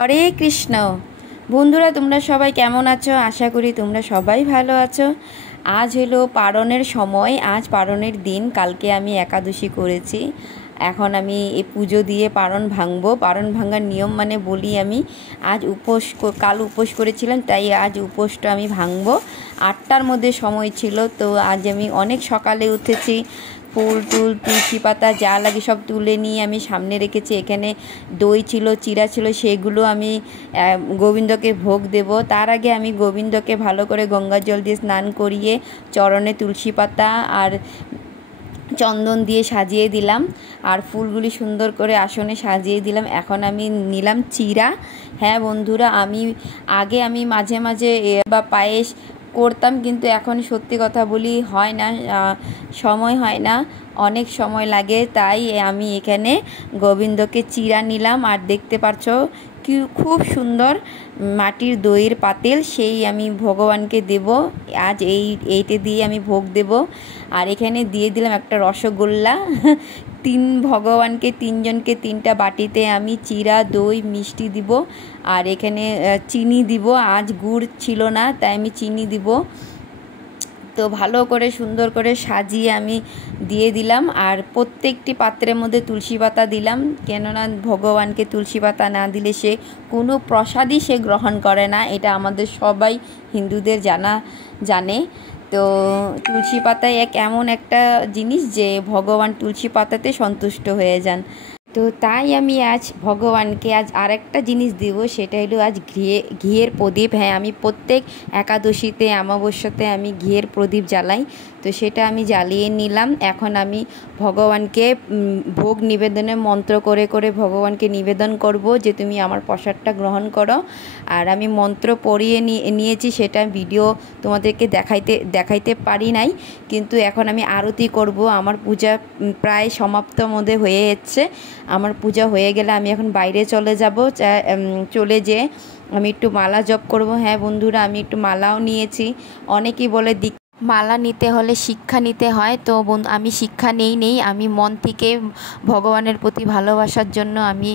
হরে কৃষ্ণ। বন্ধুরা, তোমরা সবাই কেমন আছো? আশা করি তোমরা সবাই ভালো আছো। আজ হলো পারণের সময়, আজ পারণের দিন। কালকে আমি একাদশী করেছি। এখন আমি এই পুজো দিয়ে পারণ ভাঙবো। পারণ ভাঙার নিয়ম মানে বলি, আমি আজ কাল উপোস করেছিলাম, তাই আজ উপোসটা আমি ভাঙবো। 8টার মধ্যে সময় ছিল, তো আজ আমি অনেক সকালে উঠেছি। ফুল তুলসী পাতা যা লাগে সব তুলে নিয়ে আমি সামনে রেখেছি। এখানে দই ছিল, চিড়া ছিল, সেগুলো আমি গোবিন্দকে ভোগ দেব। তার আগে আমি গোবিন্দকে ভালো করে গঙ্গা জল দিয়ে স্নান করিয়ে চরণে তুলসী পাতা আর চন্দন দিয়ে সাজিয়ে দিলাম, আর ফুলগুলি সুন্দর করে আসনে সাজিয়ে দিলাম। এখন আমি নিলাম চিড়া। হ্যাঁ বন্ধুরা, আগে আমি মাঝে মাঝে বা পায়েস করতাম, কিন্তু এখন সত্যি কথা বলি হয় না, সময় হয় না, অনেক সময় লাগে। তাই আমি এখানে গোবিন্দকে চিড়া নিলাম। আর দেখতে পাচ্ছ কি খুব সুন্দর মাটির দইয়ের পাতিল, সেই আমি ভগবানকে দেব। আজ এইটা দিয়ে আমি ভোগ দেব। আর এখানে দিয়ে দিলাম একটা রসগোল্লা। ভগবানকে তিনজনকে 3টা বাটিতে আমি চিড়া, দই, মিষ্টি দিব। আর এখানে চিনি দিব। আজ গুড় ছিল না, তাই আমি চিনি দিব। তো ভালো করে সুন্দর করে সাজিয়ে আমি দিয়ে দিলাম। আর প্রত্যেকটি পাত্রের মধ্যে তুলসী পাতা দিলাম, কেননা ভগবানকে তুলসী পাতা না দিলে সে কোনো প্রসাদই সে গ্রহণ করে না। এটা আমাদের সবাই হিন্দুদের জানে। তো তুলসী পাতায় এমন একটা জিনিস যে ভগবান তুলসী পাতাতে সন্তুষ্ট হয়ে যান। তো তাই আমি আজ ভগবানকে আরেকটা জিনিস দেব, সেটা হলো আজ ঘিয়ের প্রদীপ। হ্যাঁ, আমি প্রত্যেক একাদশীতে, অমাবস্যাতে আমি ঘিয়ের প্রদীপ জ্বালাই। তো সেটা আমি জ্বালিয়ে নিলাম। এখন আমি ভগবানকে ভোগ নিবেদনের মন্ত্র করে করে ভগবানকে নিবেদন করব যে তুমি আমার প্রসাদটা গ্রহণ করো। আর আমি মন্ত্র পড়িয়ে নিয়েছি, সেটা ভিডিও তোমাদেরকে দেখাইতে পারি নাই, কিন্তু এখন আমি আরতি করব। আমার পূজা প্রায় সমাপ্ত মধ্যে হয়ে যাচ্ছে। আমার পূজা হয়ে গেলে আমি এখন বাইরে চলে যাব। চলে যেয়ে আমি একটু মালা জপ করব। হ্যাঁ বন্ধুরা, আমি একটু মালাও নিয়েছি। অনেকেই বলে মালা নিতে হলে শিক্ষা নিতে হয়, তো আমি শিক্ষা নেই, আমি মন থেকে ভগবানের প্রতি ভালোবাসার জন্য আমি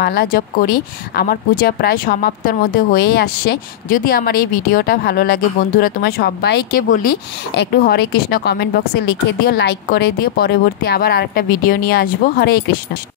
মালা জপ করি। আমার পূজা প্রায় সমাপ্তর মধ্যে হয়ে আসছে। যদি আমার এই ভিডিওটা ভালো লাগে বন্ধুরা, তোমার সবাইকে বলি একটু হরে কৃষ্ণ কমেন্ট বক্সে লিখে দিও, লাইক করে দিও। পরবর্তী আবার আরেকটা ভিডিও নিয়ে আসবো। হরে কৃষ্ণ।